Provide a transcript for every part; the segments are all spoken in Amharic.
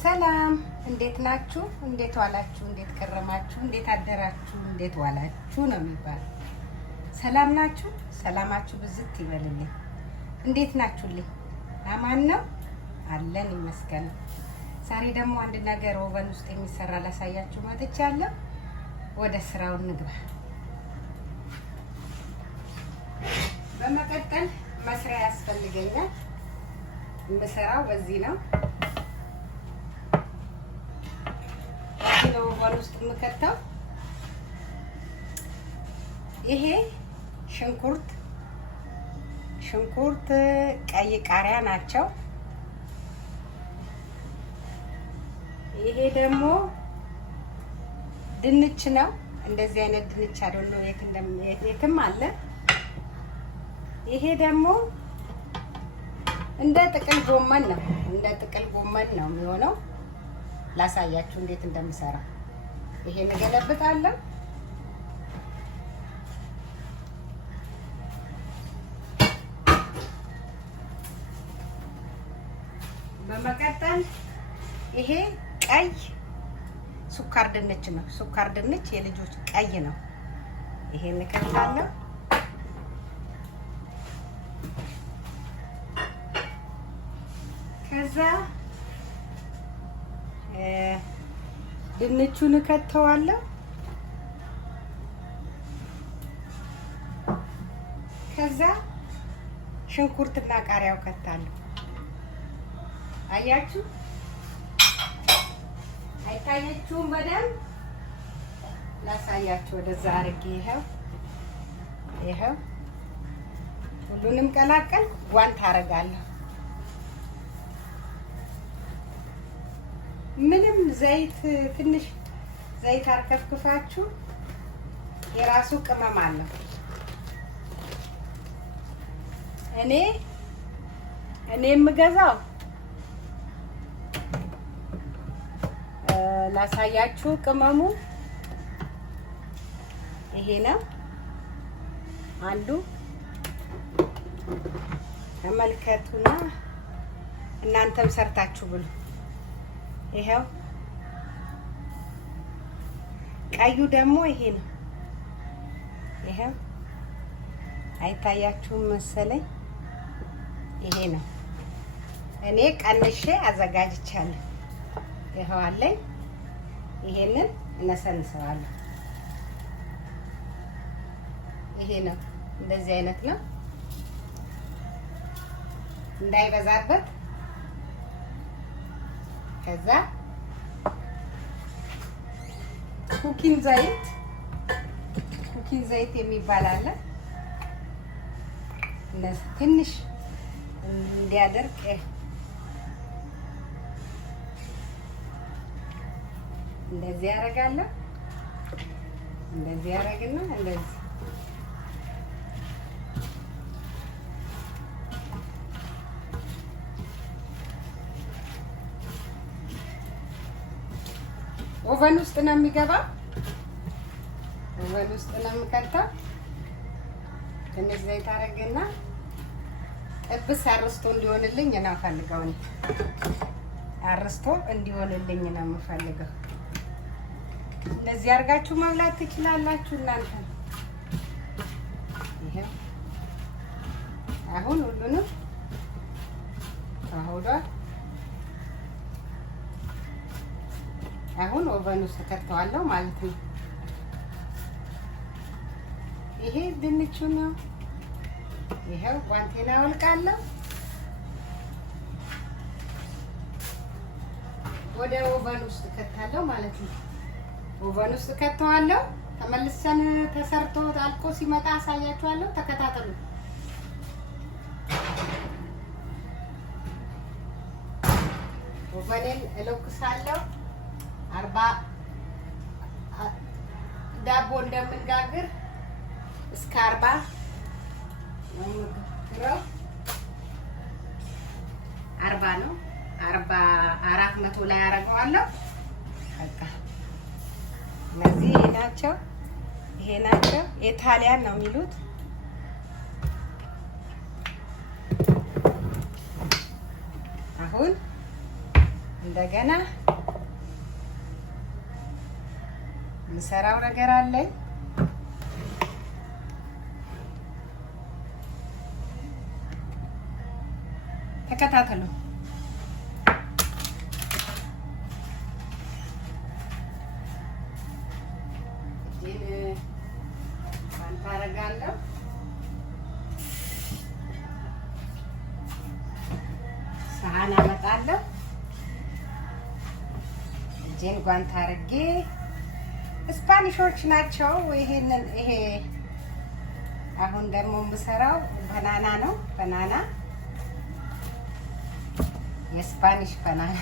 ሰላም እንዴት ናችሁ? እንዴት ዋላችሁ? እንዴት ከረማችሁ? እንዴት አደራችሁ? እንዴት ዋላችሁ ነው የሚባለው። ሰላም ናችሁ? ሰላማችሁ ብዝት ይበልልኝ። እንዴት ናችሁልኝ? አማን ነው አለን ይመስገን። ዛሬ ደግሞ አንድ ነገር ኦቨን ውስጥ የሚሰራ ላሳያችሁ መጥቻለሁ። ወደ ስራው እንግባ። በመቀጠል መስሪያ ያስፈልገኛል። የምሰራው በዚህ ነው። ኦቨን ውስጥ የምከተው ይሄ ሽንኩርት፣ ቀይ ቃሪያ ናቸው። ይሄ ደግሞ ድንች ነው። እንደዚህ አይነት ድንች አይደለም የትም አለ። ይሄ ደግሞ እንደ ጥቅል ጎመን ነው። የሚሆነው። ላሳያችሁ እንዴት እንደምሰራ። ይሄን እገለብጣለሁ። በመቀጠል ይሄ ቀይ ሱካር ድንች ነው። ሱካር ድንች የልጆች ቀይ ነው። ይሄን እከታለሁ። ከዛ ድንቹን እከተዋለሁ። ከዛ ሽንኩርትና ቃሪያው ከታለሁ። አያችሁ? አይታያችሁም? በደንብ ላሳያችሁ። ወደዛ አድርጌ ይኸው ሁሉንም ቀላቀል። ጓንት አደርጋለሁ። ምንም ዘይት፣ ትንሽ ዘይት አርከፍክፋችሁ የራሱ ቅመም አለው። እኔ የምገዛው ላሳያችሁ። ቅመሙ ይሄ ነው። አንዱ ተመልከቱና እናንተም ሰርታችሁ ብሉ። ይሄው ቀዩ ደግሞ ይሄ ነው። ይሄው አይታያችሁም መሰለኝ። ይሄ ነው። እኔ ቀንሼ አዘጋጅቻለሁ። ይሄው አለኝ። ይሄንን እነሰንሰዋለሁ። ይሄ ነው። እንደዚህ አይነት ነው። እንዳይበዛበት። ከዛ ኩኪንግ ዘይት የሚባል አለ። ትንሽ እንዲያደርቅ እንደዚህ ያደርጋለሁ። እንደዚህ ያደርግና እንደዚህ ኦቨን ውስጥ ነው የሚገባው። ኦቨን ውስጥ ነው የምከተው። ትንሽ ዘይት አደርግና ጥብስ አርስቶ እንዲሆንልኝ ነው ፈልገው። አርስቶ እንዲሆንልኝ ነው የምፈልገው። እንደዚህ አድርጋችሁ መብላት ትችላላችሁ እናንተ። ይሄ አሁን ሁሉንም ተዋህዷል። አሁን ኦቨን ውስጥ ከተዋለሁ ማለት ነው። ይሄ ድንቹ ነው። ይሄው ጓንቴን አወልቃለሁ። ወደ ኦቨን ውስጥ ከታለሁ ማለት ነው። ኦቨን ውስጥ ከተዋለሁ። ተመልሰን ተሰርቶ አልቆ ሲመጣ አሳያችኋለሁ። ተከታተሉ። ኦቨንን እለኩሳለሁ። 40 ዳቦ እንደምንጋግር እስከ 40 ነው። 400 ላይ አደርገዋለሁ። በቃ እነዚህ ይሄ ናቸው። ኢታሊያን ነው የሚሉት። አሁን እንደገና የምሰራው ነገር አለኝ። ተከታተሉ። ታረጋለሁ። ሳህን አመጣለሁ። እጄን ጓንት አድርጌ ስፓኒሾች ናቸው። ይሄ አሁን ደግሞ የምሰራው ባናና ነው። ባናና የስፓኒሽ ባናና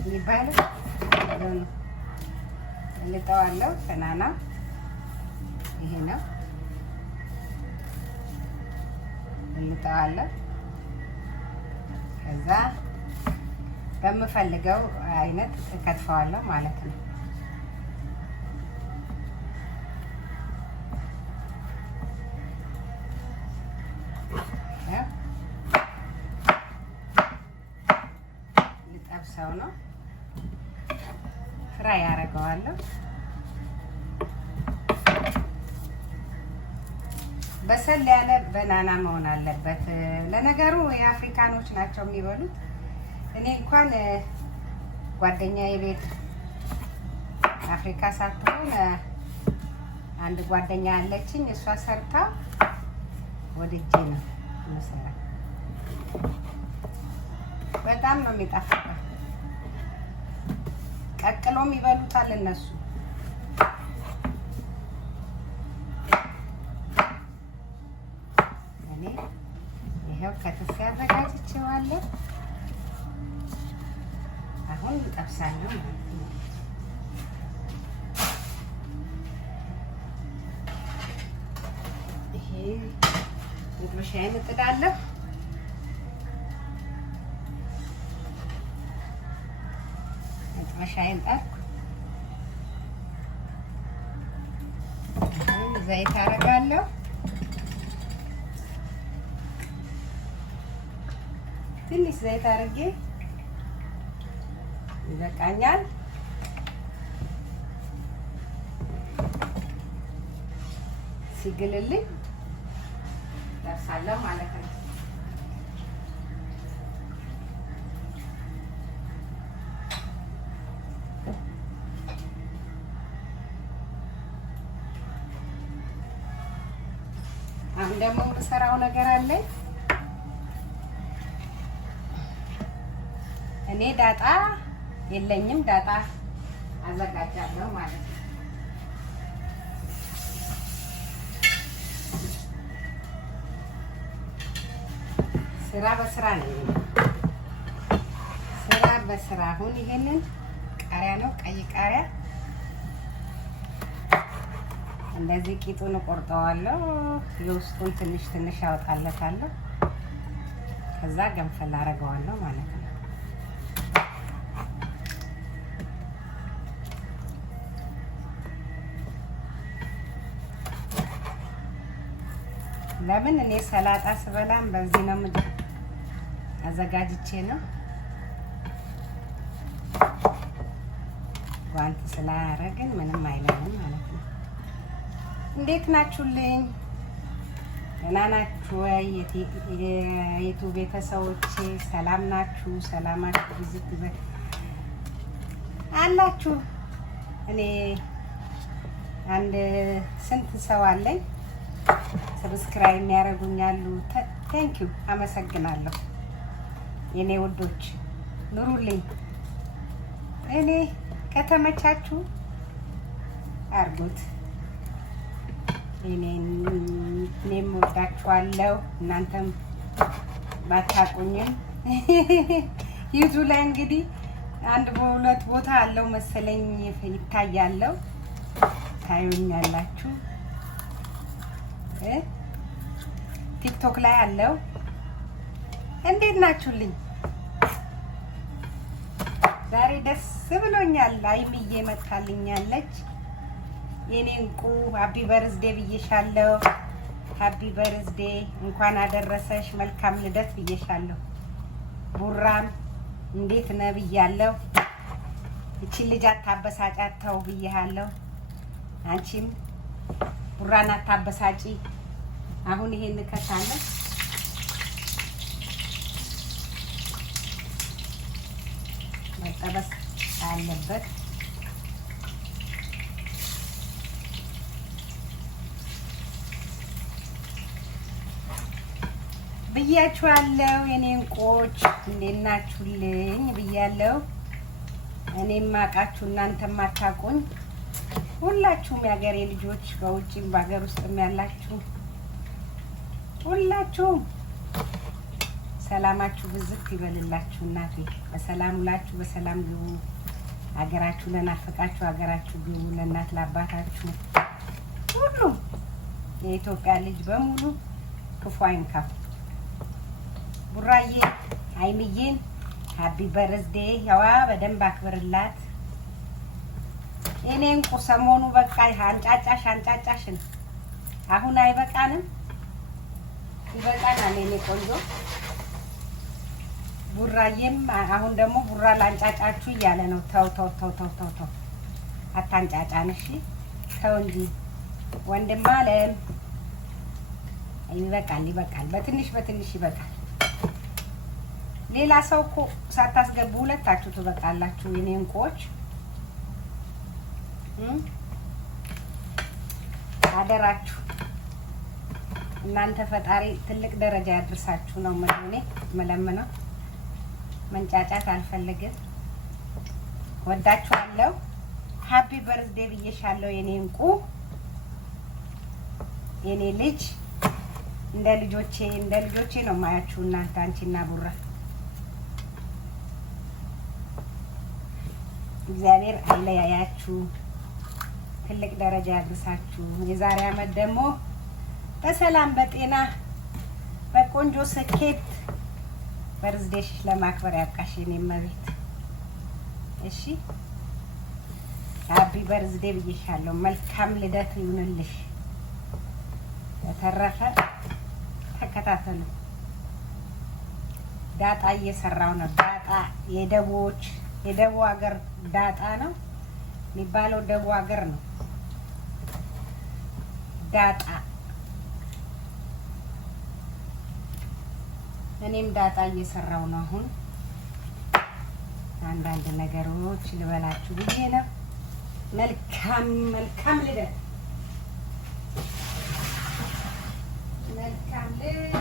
የሚባለው ልጠዋለሁ። ባናና ይሄ ነው። ልጠዋለሁ። ከዛ በምፈልገው አይነት እከትፈዋለሁ ማለት ነው። ልጠብሰው ነው። ፍራይ ያደርገዋለሁ። በሰል ያለ ባናና መሆን አለበት። ለነገሩ የአፍሪካኖች ናቸው የሚበሉት። እኔ እንኳን ጓደኛዬ ቤት አፍሪካ ሳትሆን አንድ ጓደኛ አለችኝ። እሷ ሰርታ ወድጄ ነው የምሰራው። በጣም ነው የሚጣፍጠው። ቀቅሎም ይበሉታል እነሱ። እኔ ይሄው ከትፌ አዘጋጅቼዋለሁ። አሁን እንጠብሳለሁ ማለት ነው። ይሄ መጥበሻዬን እጥዳለሁ። መጥበሻዬን ጣድኩ። አሁን ዘይት አደርጋለሁ። ትንሽ ዘይት አድርጌ ይበቃኛል። ሲግልልኝ ደርሳለሁ ማለት ነው። አሁን ደግሞ የምሰራው ነገር አለኝ። እኔ ዳጣ የለኝም። ዳጣ አዘጋጃለሁ ማለት ነው። ስራ በስራ ነው። ስራ በስራ። አሁን ይሄንን ቃሪያ ነው፣ ቀይ ቃሪያ እንደዚህ ቂጡን እቆርጠዋለሁ። የውስጡን ትንሽ ትንሽ አወጣለታለሁ። ከዛ ገንፈል አደርገዋለሁ ማለት ነው። ለምን እኔ ሰላጣ ስበላም በዚህ ነው አዘጋጅቼ ነው። ጓንት ስላደረግን ምንም አይለንም ማለት ነው። እንዴት ናችሁልኝ? ደህና ናችሁ ወይ? የቱ ቤተሰቦቼ ሰላም ናችሁ? ሰላማችሁ ብዙት ይበል አላችሁ? እኔ አንድ ስንት ሰው አለኝ ሰብስክራይብ የሚያደርጉኛሉ። ቴንኪው አመሰግናለሁ። የኔ ውዶች ኑሩልኝ። እኔ ከተመቻችሁ አርጉት። እኔም ወዳችኋለሁ። እናንተም ባታቁኝም ይዙ ላይ እንግዲህ አንድ በሁለት ቦታ አለው መሰለኝ ይታያለው። ታዩኛላችሁ። ቲክቶክ ላይ አለው። እንዴት ናችሁልኝ? ዛሬ ደስ ብሎኛል። አይምዬ መጣልኛለች። የኔ እንቁ ሃፒ በርዝዴ ብዬሻለሁ። ሃፒ በርዝዴ እንኳን አደረሰሽ፣ መልካም ልደት ብዬሻለሁ። ቡራም እንዴት ነህ ብያለሁ። እቺ ልጅ አታበሳጫት ተው ብያለሁ። አንቺም ቡራን አታበሳጪ። አሁን ይሄን እንከታለን። መጠበስ አለበት። ብያችኋለሁ የኔ እንቆች እንዴት ናችሁልኝ ብያለሁ። እኔም ማቃችሁ እናንተም ማታቁኝ ሁላችሁም የሀገሬ ልጆች በውጭም በሀገር ውስጥም ያላችሁ ሁላችሁም ሰላማችሁ ብዝት ይበልላችሁ። እናቴ በሰላም ውላችሁ በሰላም ግቡ። ሀገራችሁ ለናፈቃችሁ ሀገራችሁ ግቡ። ለእናት ለአባታችሁ ሁሉም የኢትዮጵያ ልጅ በሙሉ ክፉ አይንካው። ቡራዬ ሀይሚዬን ሃፒ በርዝዴ ያዋ በደንብ አክብርላት። እኔ እንቁ ሰሞኑ በቃ አንጫጫሽን አሁን አይበቃንም? ይበቃናል የኔ ቆንጆ። ቡራዬም አሁን ደግሞ ቡራ ላንጫጫችሁ እያለ ነው። ተው አታንጫጫን እሺ፣ ተው እንጂ ወንድም አለም። ይበቃል። በትንሽ ይበቃል። ሌላ ሰው እኮ ሳታስገቡ ሁለታችሁ ትበቃላችሁ የኔ እንቁዎች። አደራችሁ እናንተ ፈጣሪ ትልቅ ደረጃ ያድርሳችሁ ነው መለምነው። መንጫጫት አልፈልግም። ወዳችኋለሁ። ሃፒ በርዝዴ ብዬሻለሁ የኔ እንቁ የኔ ልጅ። እንደ ልጆቼ ነው ማያችሁ እናንተ አንቺና ቡራ። እግዚአብሔር አይለያያችሁ፣ ትልቅ ደረጃ ያድርሳችሁ። የዛሬ አመት ደግሞ በሰላም በጤና በቆንጆ ስኬት በርዝዴሽ ለማክበር ያብቃሽ የኔ እመቤት። እሺ ሃፒ በርዝዴ ብዬሻለሁ። መልካም ልደት ይሁንልሽ። በተረፈ ተከታተሉ። ዳጣ እየሰራው ነው። ዳጣ የደቡብ ሀገር ዳጣ ነው የሚባለው። ደቡብ ሀገር ነው ዳጣ። እኔም ዳጣ እየሰራው ነው። አሁን አንዳንድ ነገሮች ልበላችሁ ብዬ ነው። መልካም ልደት፣ መልካም ልደት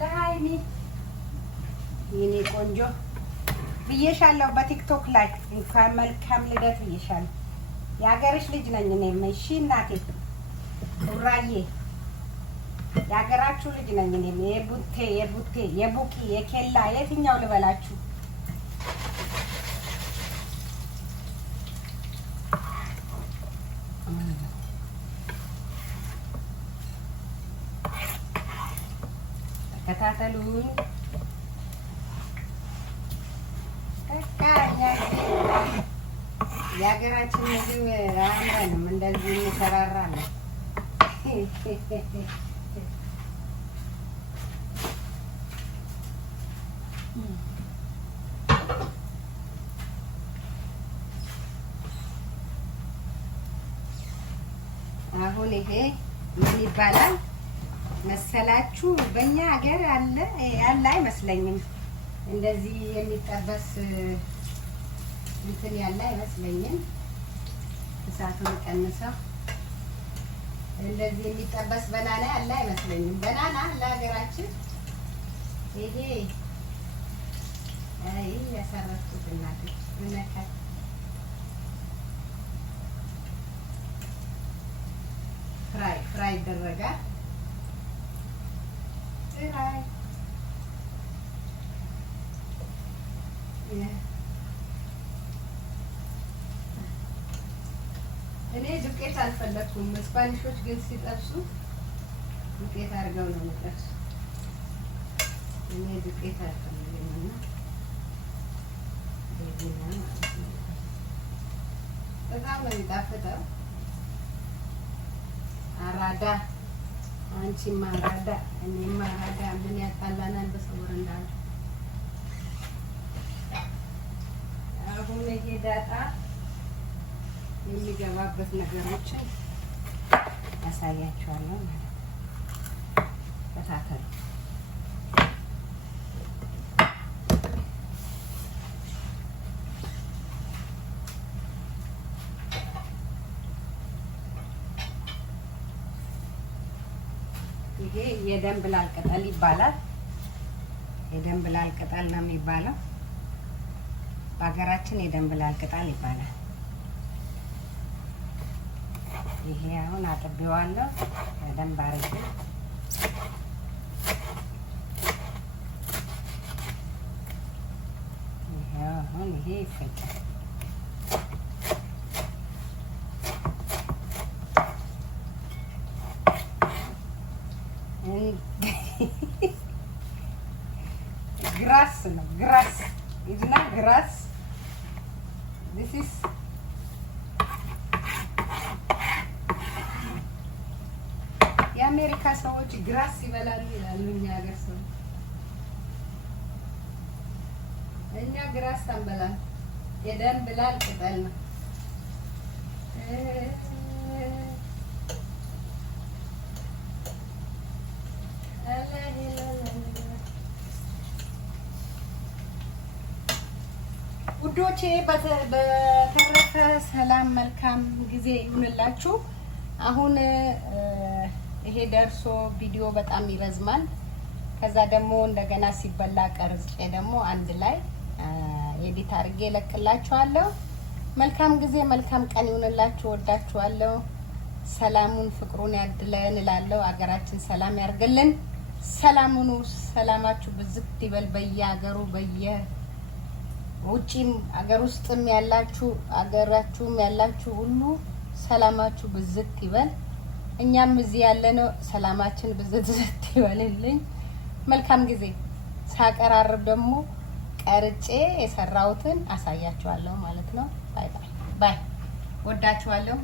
ለሀይሚ የኔ ቆንጆ ብዬሻለሁ። በቲክቶክ ላይ እንኳን መልካም ልደት ብዬሻለሁ። የሀገርሽ ልጅ ነኝ እኔም። እሺ እናቴ ቡራዬ የሀገራችሁ ልጅ ነኝ እኔም። የቡቂ የኬላ የትኛው ልበላችሁ? ተከታተሉኝ። የሀገራችን ምግብ አያምረንም፣ እንደዚህ እንሰራራለን። አሁን ይሄ ምን ይባላል መሰላችሁ? በእኛ ሀገር ያለ አይመስለኝም። እንደዚህ የሚጠበስ እንትን ያለ አይመስለኝም። እሳቱን ቀንሰው እንደዚህ የሚጠበስ በናና ያለ አይመስለኝም። በናና ለሀገራችን ይሄ ያሰረፍኩት እናቴ ምነካ ፍራይ ይደረጋል። እኔ ዱቄት አልፈለኩም። ስፓኒሾች ግን ሲጠብሱ ዱቄት አድርገው ነው የሚጠብሱ። እኔ ዱቄት አልፈልግምና በጣም ነው የሚጣፍጠው። አራዳ አንቺም አራዳ እኔም አራዳ ምን ያጣላናል? በሰውር እንዳለ አሁን ይሄ ዳጣ የሚገባበት ነገሮችን ያሳያችኋለሁ። ተታተሉ። ይሄ የደንብላል ቅጠል ይባላል። የደንብላል ቅጠል ነው የሚባለው። በሀገራችን የደንብላል ቅጠል ይባላል። ይሄ አሁን አጥቤዋለሁ በደንብ አድርጌ። ይሄ አሁን ይሄ ይፈጫል። ግራስ ነው ግራስ ይድና ግራስ this is የአሜሪካ ሰዎች ግራስ ይበላሉ ይላሉ። እኛ ሀገር ሰው እኛ ግራስ አንበላም። የደንብላል ቅጠል ነው። ውዶቼ በተረፈ ሰላም መልካም ጊዜ ይሁንላችሁ። አሁን ይሄ ደርሶ ቪዲዮ በጣም ይረዝማል። ከዛ ደግሞ እንደገና ሲበላ ቀርጬ ደግሞ አንድ ላይ ኤዲት አድርጌ እለቅላችኋለሁ። መልካም ጊዜ መልካም ቀን ይሁንላችሁ። ወዳችኋለሁ። ሰላሙን ፍቅሩን ያድለን እላለሁ። አገራችን ሰላም ያርግልን። ሰላሙኑ ሰላማችሁ ብዝት ይበል። በየሀገሩ በየውጪም አገር ውስጥም ያላችሁ አገራችሁም ያላችሁ ሁሉ ሰላማችሁ ብዝት ይበል። እኛም እዚህ ያለነው ሰላማችን ብዝት ይበልልኝ። መልካም ጊዜ። ሳቀራርብ ደግሞ ቀርጬ የሰራሁትን አሳያችኋለሁ ማለት ነው። ባይ ባይ ባይ። ወዳችኋለሁ።